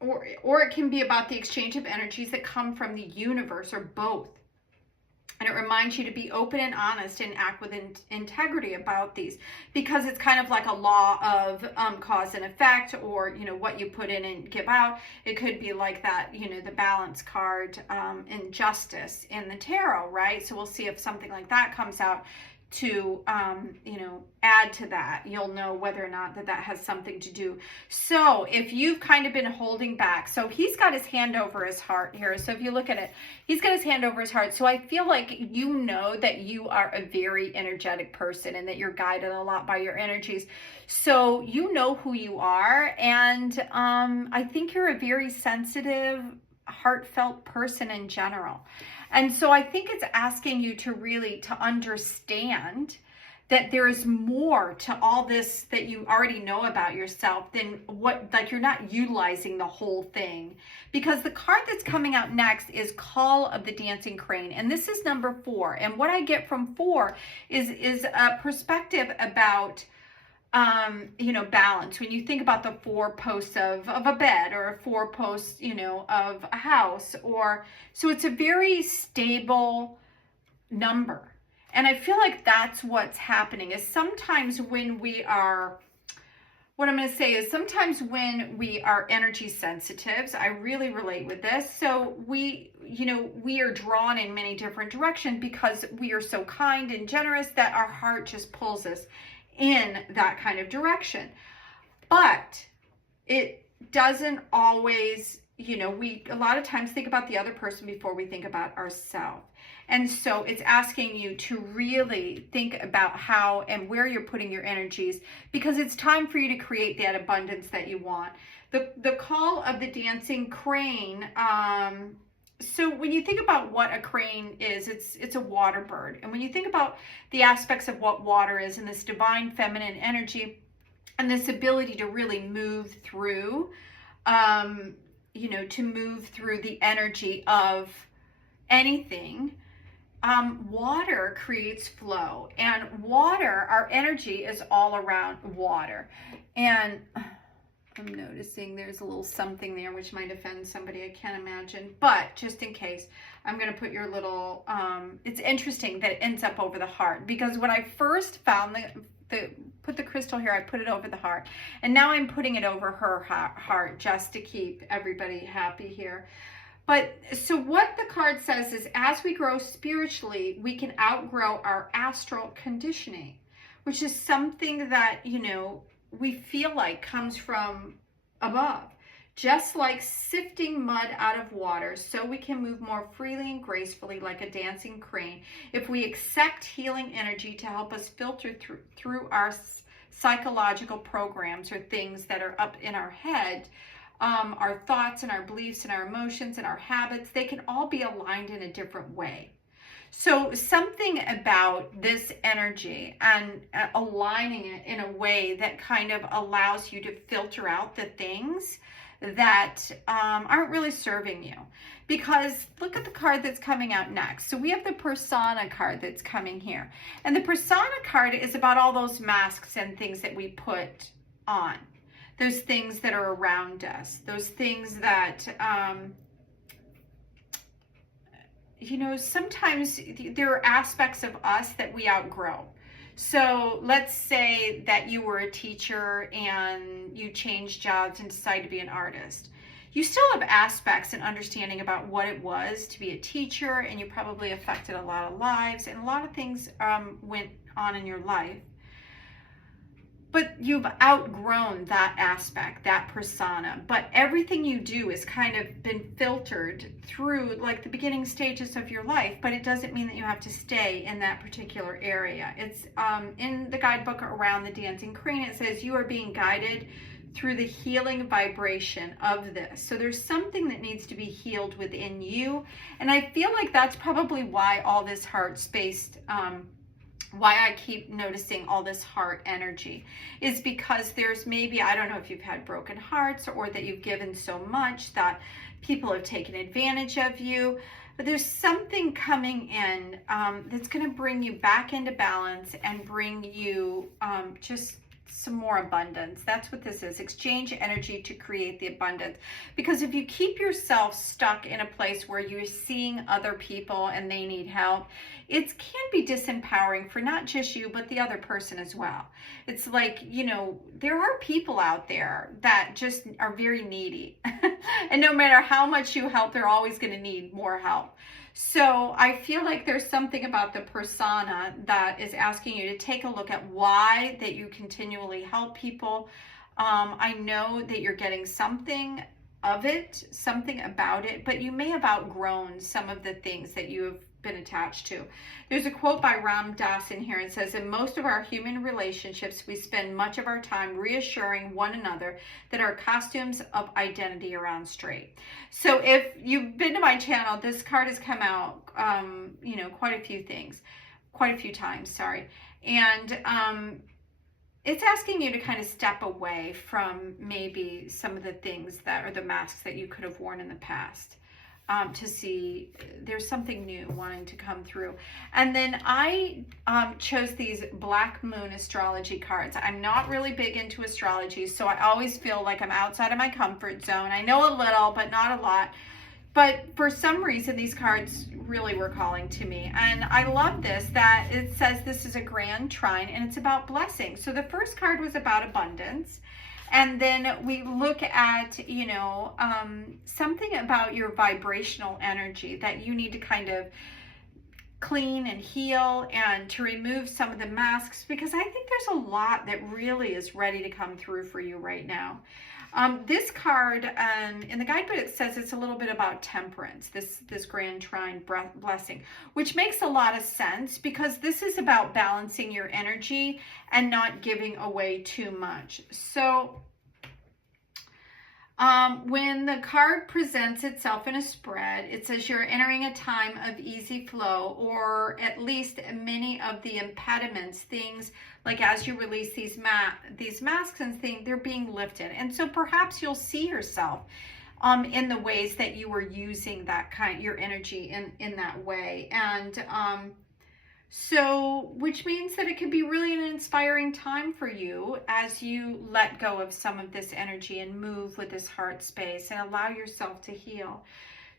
or it can be about the exchange of energies that come from the universe, or both. And it reminds you to be open and honest and act with integrity about these, because it's kind of like a law of cause and effect, or, you know, what you put in and give out. It could be like that, you know, the balance card in justice in the tarot, right? So we'll see if something like that comes out to, you know, add to that. You'll know whether or not that has something to do. So if you've kind of been holding back, so he's got his hand over his heart here. So if you look at it, he's got his hand over his heart. So I feel like you know that you are a very energetic person and that you're guided a lot by your energies. So you know who you are. And I think you're a very sensitive, heartfelt person in general. And so I think it's asking you to really to understand that there is more to all this that you already know about yourself than what, like, you're not utilizing the whole thing. Because the card that's coming out next is Call of the Dancing Crane. And this is number 4. And what I get from 4 is a perspective about you know, balance. When you think about the 4 posts of a bed, or 4 posts, you know, of a house, or, so it's a very stable number. And I feel like that's what's happening, is sometimes when we are, what I'm going to say is sometimes when we are energy sensitives, I really relate with this. So we, you know, we are drawn in many different directions because we are so kind and generous that our heart just pulls us in that kind of direction. But it doesn't always, you know, we a lot of times think about the other person before we think about ourselves. And so it's asking you to really think about how and where you're putting your energies, because it's time for you to create that abundance that you want. The Call of the Dancing Crane, so when you think about what a crane is, it's a water bird. And when you think about the aspects of what water is, and this divine feminine energy and this ability to really move through, you know, to move through the energy of anything, water creates flow. And water, our energy is all around water. And I'm noticing there's a little something there which might offend somebody, I can't imagine, but just in case, I'm going to put your little, it's interesting that it ends up over the heart, because when I first found put the crystal here, I put it over the heart, and now I'm putting it over her heart just to keep everybody happy here. But so what the card says is, as we grow spiritually, we can outgrow our astral conditioning, which is something that, you know, we feel like comes from above. Just like sifting mud out of water, so we can move more freely and gracefully like a dancing crane if we accept healing energy to help us filter through our psychological programs, or things that are up in our head. Our thoughts and our beliefs and our emotions and our habits, they can all be aligned in a different way. So something about this energy and aligning it in a way that kind of allows you to filter out the things that aren't really serving you. Because look at the card that's coming out next. So we have the persona card that's coming here. And the persona card is about all those masks and things that we put on. Those things that are around us. Those things that... you know, sometimes there are aspects of us that we outgrow. So let's say that you were a teacher and you changed jobs and decided to be an artist. You still have aspects and understanding about what it was to be a teacher, and you probably affected a lot of lives, and a lot of things went on in your life. But you've outgrown that aspect, that persona. But everything you do has kind of been filtered through like the beginning stages of your life, but it doesn't mean that you have to stay in that particular area. It's in the guidebook Around the Dancing Crane, it says you are being guided through the healing vibration of this. So there's something that needs to be healed within you. And I feel like that's probably why all this heart-spaced why I keep noticing all this heart energy is because there's maybe, I don't know if you've had broken hearts or that you've given so much that people have taken advantage of you, but there's something coming in that's going to bring you back into balance and bring you just some more abundance. That's what this is. Exchange energy to create the abundance. Because if you keep yourself stuck in a place where you're seeing other people and they need help, it can be disempowering for not just you, but the other person as well. It's like, you know, there are people out there that just are very needy. And no matter how much you help, they're always going to need more help. So I feel like there's something about the persona that is asking you to take a look at why that you continually help people. I know that you're getting something of it, something about it, but you may have outgrown some of the things that you have been attached to. There's a quote by Ram Dass in here. It says, in most of our human relationships, we spend much of our time reassuring one another that our costumes of identity are on straight. So if you've been to my channel, this card has come out, you know, quite a few times, sorry. And it's asking you to kind of step away from maybe some of the things that are the masks that you could have worn in the past. To see there's something new wanting to come through. And then I chose these Black Moon astrology cards. I'm not really big into astrology, so I always feel like I'm outside of my comfort zone. I know a little, but not a lot. But for some reason, these cards really were calling to me. And I love this, that it says this is a grand trine and it's about blessing. So the first card was about abundance. And then we look at, you know, something about your vibrational energy that you need to kind of clean and heal and to remove some of the masks, because I think there's a lot that really is ready to come through for you right now. This card, in the guidebook, it says it's a little bit about temperance, this grand trine blessing, which makes a lot of sense because this is about balancing your energy and not giving away too much. So when the card presents itself in a spread, it says you're entering a time of easy flow, or at least many of the impediments, things like as you release these masks and things, they're being lifted. And so perhaps you'll see yourself in the ways that you were using that your energy in that way. And so, which means that it could be really an inspiring time for you as you let go of some of this energy and move with this heart space and allow yourself to heal.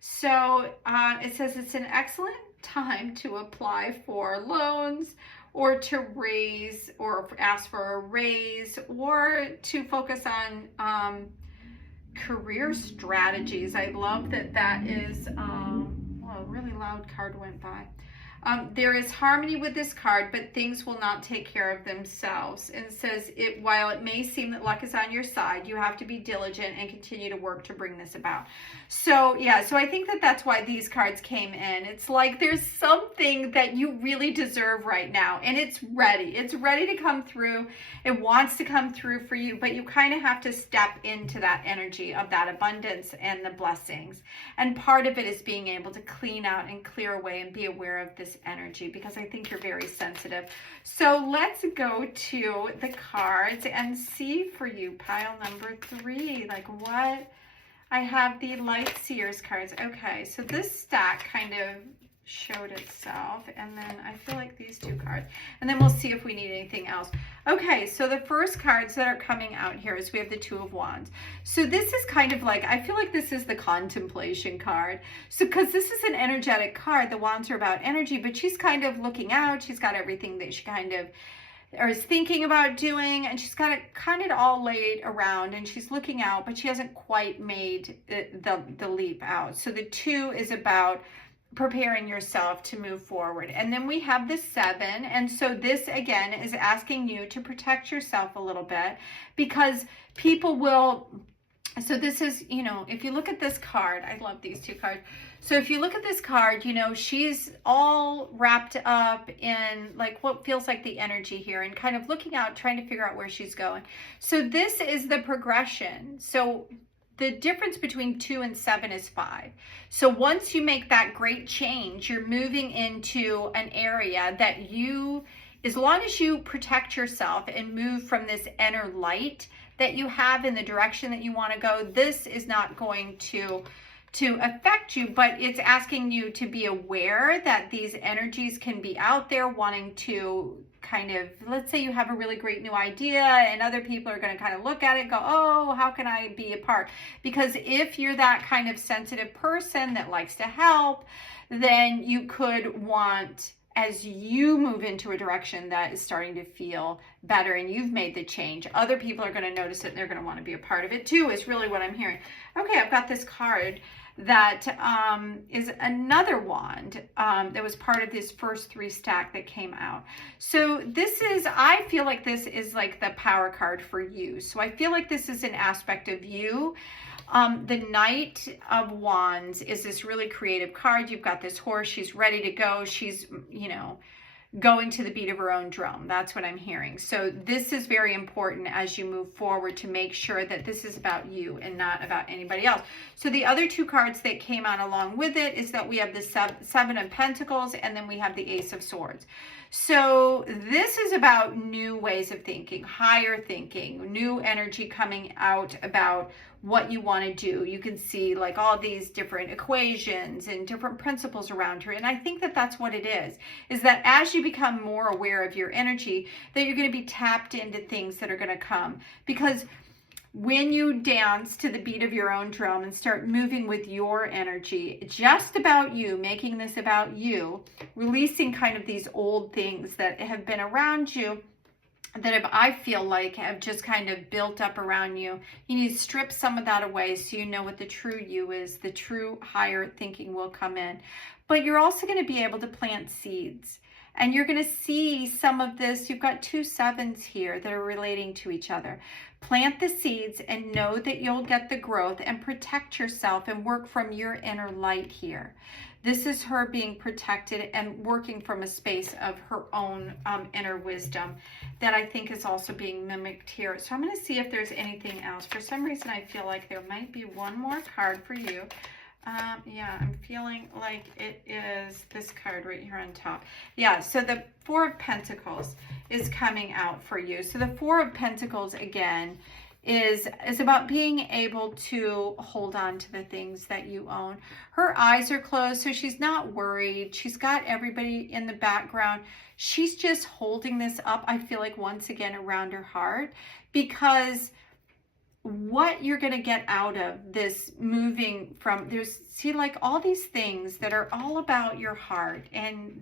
So it says it's an excellent time to apply for loans, or to raise or ask for a raise, or to focus on career strategies. I love that is, well, a really loud card went by. There is harmony with this card, but things will not take care of themselves. And it says, while it may seem that luck is on your side, you have to be diligent and continue to work to bring this about. So yeah, so I think that that's why these cards came in. It's like there's something that you really deserve right now, and it's ready. It's ready to come through. It wants to come through for you, but you kind of have to step into that energy of that abundance and the blessings. And part of it is being able to clean out and clear away and be aware of this this energy because I think you're very sensitive. So let's go to the cards and see for you, pile number 3, like what I have the Light Seers cards. Okay, so this stack kind of showed itself, and then I feel like these 2 cards, and then we'll see if we need anything else. Okay, so the first cards that are coming out here is we have the 2 of Wands. So this is kind of like, I feel like this is the contemplation card. So because this is an energetic card, the Wands are about energy, but she's kind of looking out. She's got everything that she kind of or is thinking about doing, and she's got it kind of all laid around, and she's looking out, but she hasn't quite made the leap out. So the 2 is about preparing yourself to move forward. And then we have the 7, and so this again is asking you to protect yourself a little bit, because people will, so this is, you know, if you look at this card, I love these 2 cards. So if you look at this card, you know, she's all wrapped up in like what feels like the energy here, and kind of looking out, trying to figure out where she's going. So this is the progression. So the difference between 2 and 7 is 5. So once you make that great change, you're moving into an area that you, as long as you protect yourself and move from this inner light that you have in the direction that you want to go, this is not going to affect you, but it's asking you to be aware that these energies can be out there wanting to kind of, let's say you have a really great new idea and other people are going to kind of look at it and go, oh, how can I be a part? Because if you're that kind of sensitive person that likes to help, then you could want, as you move into a direction that is starting to feel better and you've made the change, other people are going to notice it and they're going to want to be a part of it too, is really what I'm hearing. Okay, I've got this card that is another wand that was part of this first 3 stack that came out. So this is, I feel like this is like the power card for you. So I feel like this is an aspect of you. The Knight of Wands is this really creative card. You've got this horse, she's ready to go. She's, you know, going to the beat of her own drum. That's what I'm hearing. So this is very important as you move forward, to make sure that this is about you and not about anybody else. So the other 2 cards that came out along with it is that we have the 7 of Pentacles, and then we have the Ace of Swords. So this is about new ways of thinking, higher thinking, new energy coming out about what you want to do. You can see like all these different equations and different principles around her. And I think that that's what it is that as you become more aware of your energy, that you're going to be tapped into things that are going to come. Because when you dance to the beat of your own drum and start moving with your energy, just about you, making this about you, releasing kind of these old things that have been around you, that I feel like have just kind of built up around you, you need to strip some of that away so you know what the true you is. The true higher thinking will come in. But you're also going to be able to plant seeds. And you're going to see some of this. You've got 2 7s here that are relating to each other. Plant the seeds and know that you'll get the growth, and protect yourself and work from your inner light here. This is her being protected and working from a space of her own inner wisdom that I think is also being mimicked here. So I'm going to see if there's anything else. For some reason, I feel like there might be one more card for you. Yeah, I'm feeling like it is this card right here on top. Yeah, so the 4 of Pentacles is coming out for you. So the 4 of Pentacles, again, is about being able to hold on to the things that you own. Her eyes are closed, so she's not worried. She's got everybody in the background. She's just holding this up, I feel like, once again around her heart, because what you're going to get out of this moving from, see, like all these things that are all about your heart and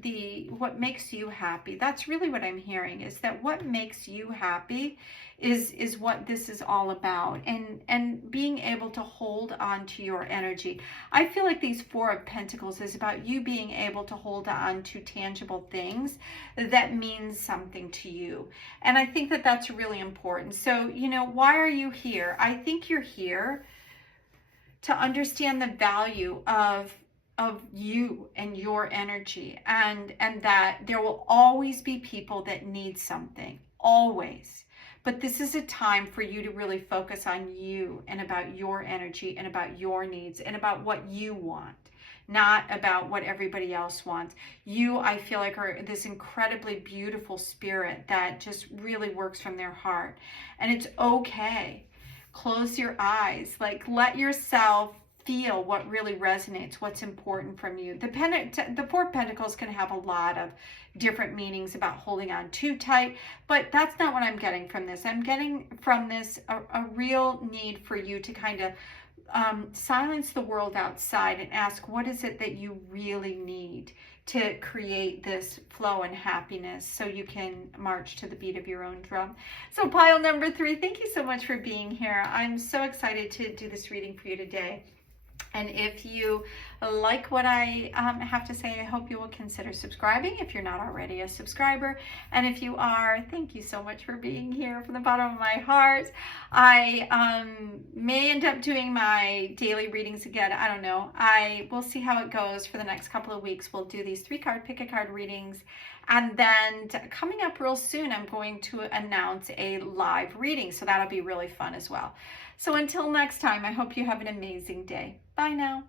what makes you happy. That's really what I'm hearing, is that what makes you happy is what this is all about, and being able to hold on to your energy. I feel like these 4 of Pentacles is about you being able to hold on to tangible things that means something to you. And I think that that's really important. So, you know, why are you here? I think you're here to understand the value of you and your energy, and that there will always be people that need something, always. But this is a time for you to really focus on you and about your energy and about your needs and about what you want. not about what everybody else wants. You, I feel like, are this incredibly beautiful spirit that just really works from their heart. And it's okay. Close your eyes. Like, let yourself feel what really resonates, what's important from you. The Four of Pentacles can have a lot of different meanings about holding on too tight, but that's not what I'm getting from this. I'm getting from this a real need for you to kind of silence the world outside and ask, what is it that you really need to create this flow and happiness so you can march to the beat of your own drum. So pile number 3, thank you so much for being here. I'm so excited to do this reading for you today. And if you like what I have to say, I hope you will consider subscribing if you're not already a subscriber. And if you are, thank you so much for being here from the bottom of my heart. I may end up doing my daily readings again. I don't know. We'll see how it goes for the next couple of weeks. We'll do these 3-card pick a card readings. And then coming up real soon, I'm going to announce a live reading. So that'll be really fun as well. So until next time, I hope you have an amazing day. Bye now.